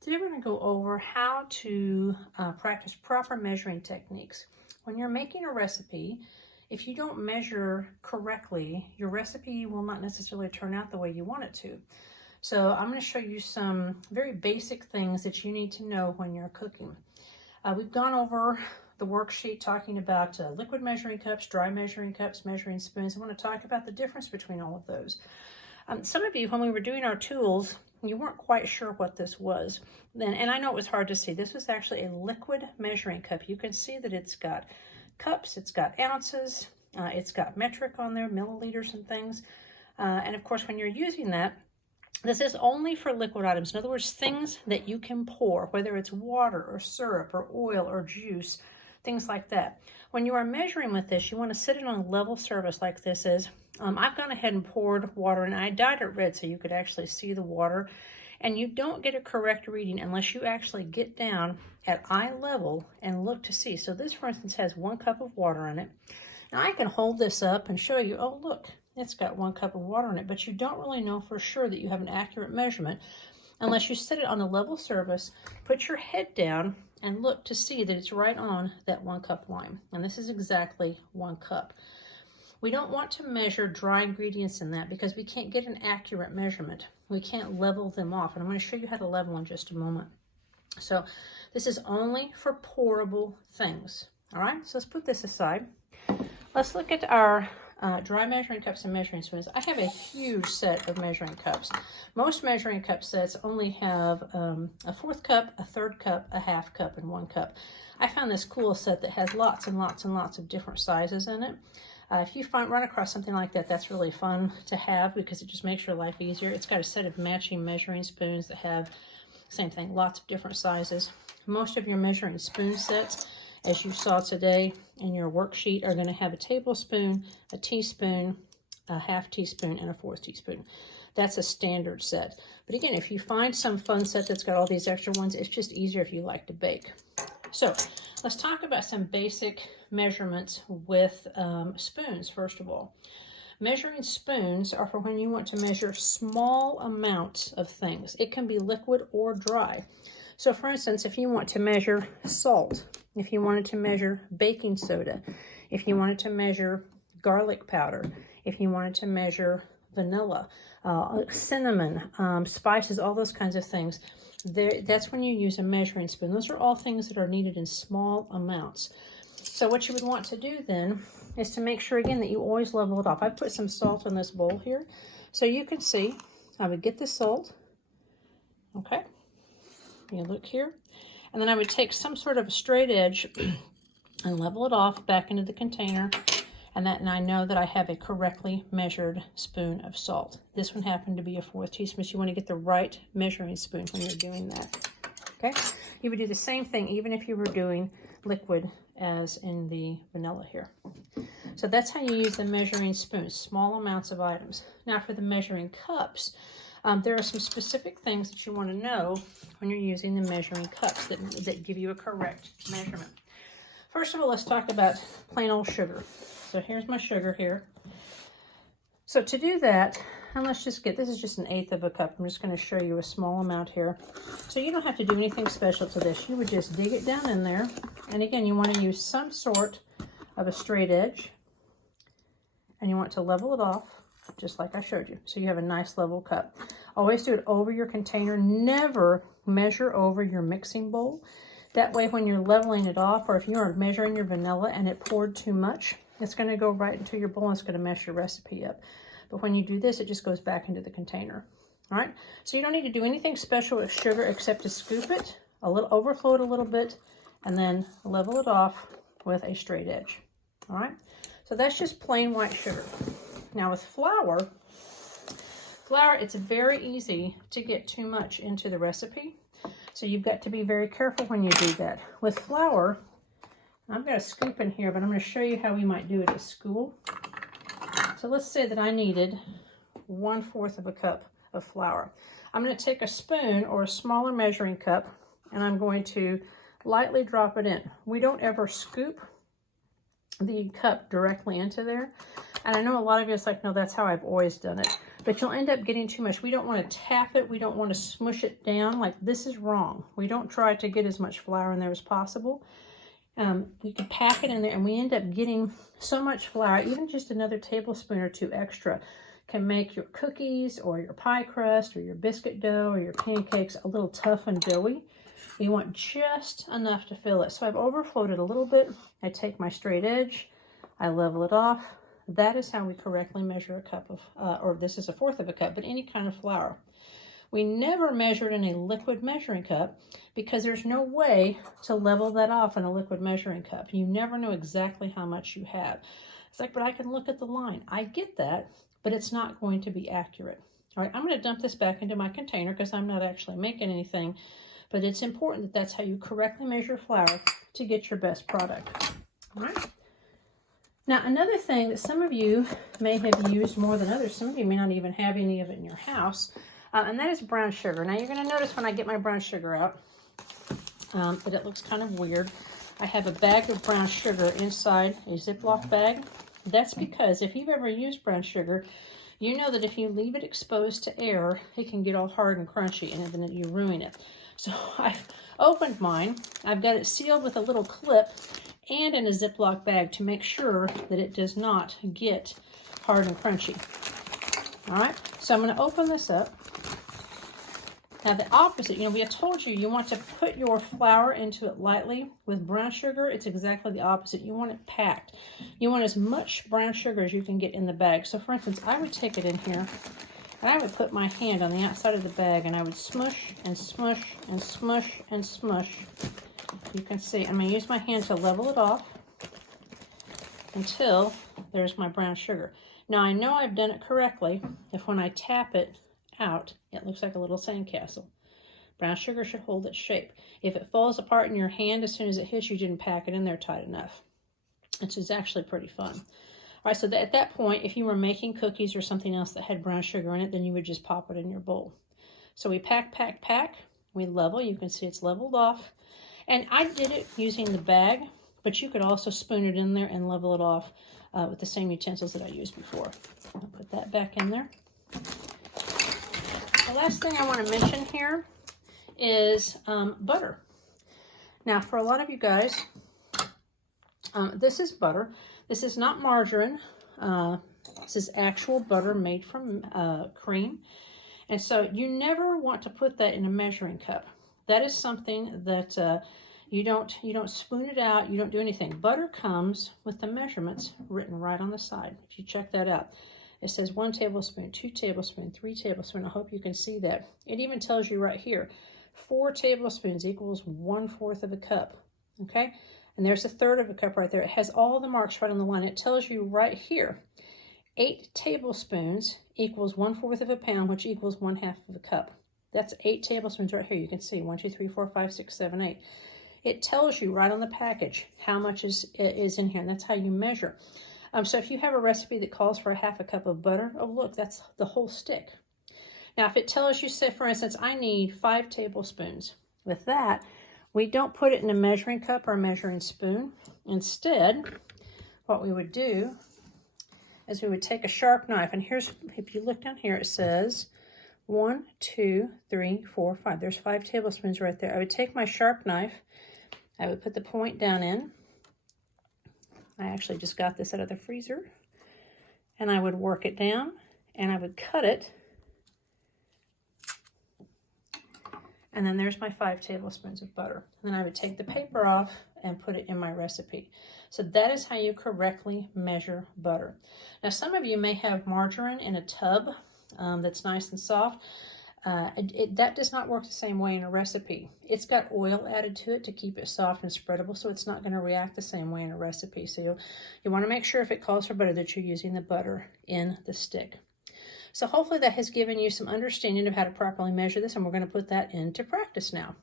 Today we're going to go over how to practice proper measuring techniques. When you're making a recipe, if you don't measure correctly, your recipe will not necessarily turn out the way you want it to. So I'm going to show you some very basic things that you need to know when you're cooking. We've gone over the worksheet talking about liquid measuring cups, dry measuring cups, measuring spoons. I want to talk about the difference between all of those. Some of you, when we were doing our tools, you weren't quite sure what this was. And I know it was hard to see. This was actually a liquid measuring cup. You can see that it's got cups, it's got ounces, it's got metric on there, milliliters and things. And of course, when you're using that, this is only for liquid items. In other words, things that you can pour, whether it's water or syrup or oil or juice, things like that. When you are measuring with this, you want to set it on a level surface like this is. I've gone ahead and poured water, and I dyed it red so you could actually see the water. And you don't get a correct reading unless you actually get down at eye level and look to see. So this, for instance, has 1 cup of water in it. Now I can hold this up and show you, oh look, it's got 1 cup of water in it, but you don't really know for sure that you have an accurate measurement unless you set it on a level surface, put your head down, and look to see that it's right on that 1 cup line. And this is exactly 1 cup. We don't want to measure dry ingredients in that because we can't get an accurate measurement. We can't level them off. And I'm going to show you how to level in just a moment. So this is only for pourable things. All right, so let's put this aside. Let's look at our dry measuring cups and measuring spoons. I have a huge set of measuring cups. Most measuring cup sets only have a 1/4 cup, a 1/3 cup, a 1/2 cup, and 1 cup. I found this cool set that has lots and lots and lots of different sizes in it. If you run across something like that, that's really fun to have because it just makes your life easier. It's got a set of matching measuring spoons that have, same thing, lots of different sizes. Most of your measuring spoon sets, as you saw today in your worksheet, are going to have a tablespoon, a teaspoon, a 1/2 teaspoon, and a 1/4 teaspoon. That's a standard set. But again, if you find some fun set that's got all these extra ones, it's just easier if you like to bake. So let's talk about some basic measurements with spoons, first of all. Measuring spoons are for when you want to measure small amounts of things. It can be liquid or dry. So for instance, if you want to measure salt, if you wanted to measure baking soda, if you wanted to measure garlic powder, if you wanted to measure vanilla, cinnamon, spices, all those kinds of things, that's when you use a measuring spoon. Those are all things that are needed in small amounts. So what you would want to do then is to make sure again that you always level it off. I put some salt in this bowl here. So you can see I would get the salt. Okay. You look here. And then I would take some sort of a straight edge and level it off back into the container. And I know that I have a correctly measured spoon of salt. This one happened to be a 1/4 teaspoon. So you want to get the right measuring spoon when you're doing that. Okay. You would do the same thing even if you were doing liquid as in the vanilla here. So that's how you use the measuring spoons, small amounts of items. Now for the measuring cups, there are some specific things that you want to know when you're using the measuring cups that give you a correct measurement. First of all, let's talk about plain old sugar. So here's my sugar here. So to do that, and let's just get, this is just 1/8 of a cup. I'm just going to show you a small amount here. So you don't have to do anything special to this. You would just dig it down in there. And again, you want to use some sort of a straight edge. And you want to level it off, just like I showed you. So you have a nice level cup. Always do it over your container. Never measure over your mixing bowl. That way when you're leveling it off, or if you are measuring your vanilla and it poured too much, it's going to go right into your bowl and it's going to mess your recipe up. But when you do this, it just goes back into the container. All right, so you don't need to do anything special with sugar except to scoop it, overflow it a little bit, and then level it off with a straight edge. All right, so that's just plain white sugar. Now with flour, it's very easy to get too much into the recipe. So you've got to be very careful when you do that. With flour, I've got a scoop in here, but I'm going to show you how we might do it at school. So let's say that I needed 1/4 of a cup of flour. I'm going to take a spoon or a smaller measuring cup, and I'm going to lightly drop it in. We don't ever scoop the cup directly into there. And I know a lot of you, it's like, no, that's how I've always done it. but you'll end up getting too much. We don't want to tap it. We don't want to smush it down. Like, this is wrong. We don't try to get as much flour in there as possible. We could pack it in there and we end up getting so much flour, even just another tablespoon or two extra can make your cookies or your pie crust or your biscuit dough or your pancakes a little tough and doughy. You want just enough to fill it. So I've overflowed it a little bit. I take my straight edge, I level it off. That is how we correctly measure a cup of, or this is 1/4 of a cup, but any kind of flour. We never measured in a liquid measuring cup because there's no way to level that off in a liquid measuring cup. You never know exactly how much you have. It's like, but I can look at the line. I get that, but it's not going to be accurate. All right, I'm going to dump this back into my container because I'm not actually making anything, but it's important that that's how you correctly measure flour to get your best product. All right. Now, another thing that some of you may have used more than others, some of you may not even have any of it in your house, and that is brown sugar. Now, you're going to notice when I get my brown sugar out that it looks kind of weird. I have a bag of brown sugar inside a Ziploc bag. That's because if you've ever used brown sugar, you know that if you leave it exposed to air, it can get all hard and crunchy, and then you ruin it. So I've opened mine. I've got it sealed with a little clip and in a Ziploc bag to make sure that it does not get hard and crunchy. All right, so I'm going to open this up. Now the opposite, we had told you, you want to put your flour into it lightly. With brown sugar, it's exactly the opposite. You want it packed. You want as much brown sugar as you can get in the bag. So for instance, I would take it in here and I would put my hand on the outside of the bag and I would smush and smush and smush and smush. You can see, I'm going to use my hand to level it off until there's my brown sugar. Now I know I've done it correctly if when I tap it out, it looks like a little sandcastle. Brown sugar should hold its shape. If it falls apart in your hand as soon as it hits, you didn't pack it in there tight enough. Which is actually pretty fun. All right, so at that point, if you were making cookies or something else that had brown sugar in it, then you would just pop it in your bowl. So we pack, pack, pack. We level. You can see it's leveled off. And I did it using the bag, but you could also spoon it in there and level it off with the same utensils that I used before. I'll put that back in there. The last thing I want to mention here is butter. Now, for a lot of you guys, this is butter. This is not margarine. This is actual butter made from cream. And so you never want to put that in a measuring cup. That is something that you don't spoon it out. You don't do anything. Butter comes with the measurements written right on the side. If you check that out. It says 1 tablespoon, 2 tablespoons, 3 tablespoons. I hope you can see that. It even tells you right here, 4 tablespoons equals 1/4 of a cup. Okay? And there's 1/3 of a cup right there. It has all the marks right on the line. It tells you right here, 8 tablespoons equals 1/4 of a pound, which equals 1/2 of a cup. That's 8 tablespoons right here. You can see 1, 2, 3, 4, 5, 6, 7, 8. It tells you right on the package how much is in here, and that's how you measure. So if you have a recipe that calls for 1/2 cup of butter, oh look, that's the whole stick. Now if it tells you, say for instance, I need 5 tablespoons. With that, we don't put it in a measuring cup or a measuring spoon. Instead, what we would do is we would take a sharp knife, and here's, if you look down here, it says 1, 2, 3, 4, 5. There's 5 tablespoons right there. I would take my sharp knife, I would put the point down in. I actually just got this out of the freezer. And I would work it down, and I would cut it. And then there's my 5 tablespoons of butter. And then I would take the paper off and put it in my recipe. So that is how you correctly measure butter. Now some of you may have margarine in a tub that's nice and soft. That does not work the same way in a recipe. It's got oil added to it to keep it soft and spreadable, so it's not going to react the same way in a recipe. So you want to make sure if it calls for butter that you're using the butter in the stick. So hopefully that has given you some understanding of how to properly measure this, and we're going to put that into practice now.